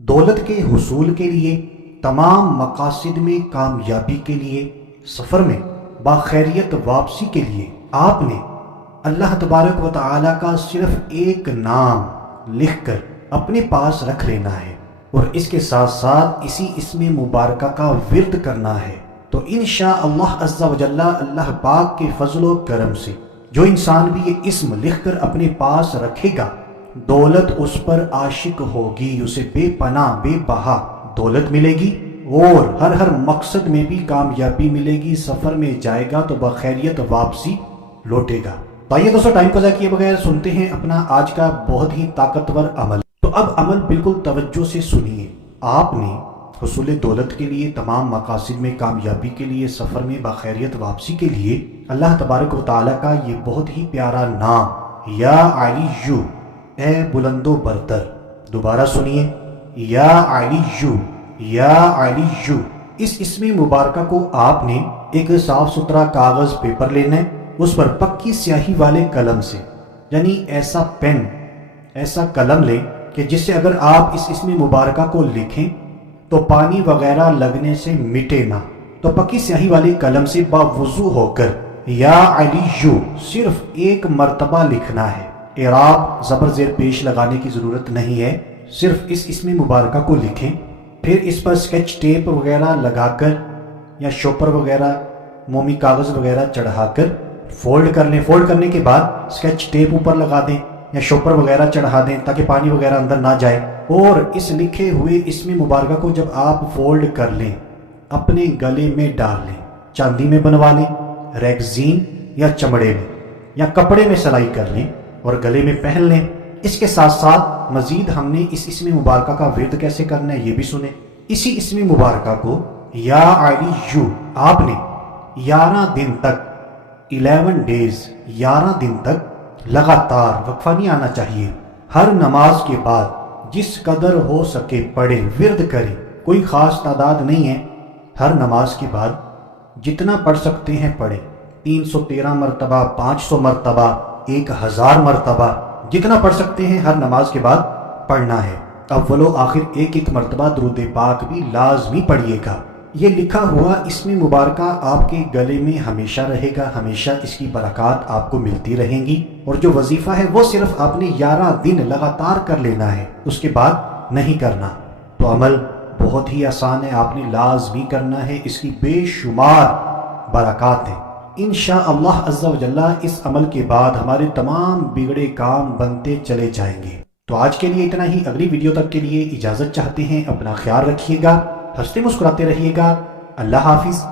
دولت کے حصول کے لیے، تمام مقاصد میں کامیابی کے لیے، سفر میں باخیریت واپسی کے لیے آپ نے اللہ تبارک و تعالیٰ کا صرف ایک نام لکھ کر اپنے پاس رکھ لینا ہے، اور اس کے ساتھ ساتھ اسی اسم مبارکہ کا ورد کرنا ہے۔ تو انشاءاللہ عز و جل اللہ پاک کے فضل و کرم سے جو انسان بھی یہ اسم لکھ کر اپنے پاس رکھے گا، دولت اس پر عاشق ہوگی، اسے بے پناہ بے بہا دولت ملے گی، اور ہر مقصد میں بھی کامیابی ملے گی۔ سفر میں جائے گا تو بخیریت واپسی لوٹے گا۔ تو آئیے دوستو، ٹائم کو ضائع کیے بغیر سنتے ہیں اپنا آج کا بہت ہی طاقتور عمل۔ تو اب عمل بالکل توجہ سے سنیے۔ آپ نے حصول دولت کے لیے، تمام مقاصد میں کامیابی کے لیے، سفر میں باخیریت واپسی کے لیے اللہ تبارک و تعالیٰ کا یہ بہت ہی پیارا نام یا علیو، اے بلند و برتر، دوبارہ سنیے، یا علیو، یا علیو، اس اسم مبارکہ کو آپ نے ایک صاف ستھرا کاغذ پیپر لینا ہے، اس پر پکی سیاہی والے قلم سے، یعنی ایسا پین، ایسا قلم لیں کہ جس سے اگر آپ اس اسم مبارکہ کو لکھیں تو پانی وغیرہ لگنے سے مٹے نہ۔ تو پکی سیاہی والی قلم سے باوضو ہو کر یا علیو صرف ایک مرتبہ لکھنا ہے۔ اعراب زبر زیر پیش لگانے کی ضرورت نہیں ہے، صرف اس اسم مبارکہ کو لکھیں، پھر اس پر سکیچ ٹیپ وغیرہ لگا کر یا شوپر وغیرہ، مومی کاغذ وغیرہ چڑھا کر فولڈ کر لیں۔ فولڈ کرنے کے بعد سکیچ ٹیپ اوپر لگا دیں یا شوپر وغیرہ چڑھا دیں تاکہ پانی وغیرہ اندر نہ جائے، اور اس لکھے ہوئے اسم مبارکہ کو جب آپ فولڈ کر لیں اپنے گلے میں ڈال لیں، چاندی میں بنوا لیں، ریگزین یا چمڑے میں یا کپڑے میں سلائی کر لیں اور گلے میں پہن لیں۔ اس کے ساتھ ساتھ مزید ہم نے اس اسم مبارکہ کا ورد کیسے کرنا ہے یہ بھی سنیں۔ اسی اسم مبارکہ کو یا علیو آپ نے 11 دن تک، 11 ڈیز، 11 دن تک لگاتار، وقفہ نہیں آنا چاہیے، ہر نماز کے بعد جس قدر ہو سکے پڑھیں، ورد کریں، کوئی خاص تعداد نہیں ہے، ہر نماز کے بعد جتنا پڑھ سکتے ہیں پڑھیں، 313 مرتبہ، 500 مرتبہ، 1000 مرتبہ، جتنا پڑھ سکتے ہیں ہر نماز کے بعد پڑھنا ہے۔ اول و آخر ایک مرتبہ درود پاک بھی لازمی پڑھیے گا۔ یہ لکھا ہوا اسم مبارکہ آپ کے گلے میں ہمیشہ رہے گا، ہمیشہ اس کی برکات آپ کو ملتی رہیں گی، اور جو وظیفہ ہے وہ صرف آپ نے 11 دن لگاتار کر لینا ہے، اس کے بعد نہیں کرنا۔ تو عمل بہت ہی آسان ہے، آپ نے لازمی کرنا ہے، اس کی بے شمار برکات ہیں۔ انشاءاللہ عز و جل اس عمل کے بعد ہمارے تمام بگڑے کام بنتے چلے جائیں گے۔ تو آج کے لیے اتنا ہی، اگلی ویڈیو تک کے لیے اجازت چاہتے ہیں، اپنا خیال رکھیے گا، ہنستے مسکراتے رہیے گا، اللہ حافظ۔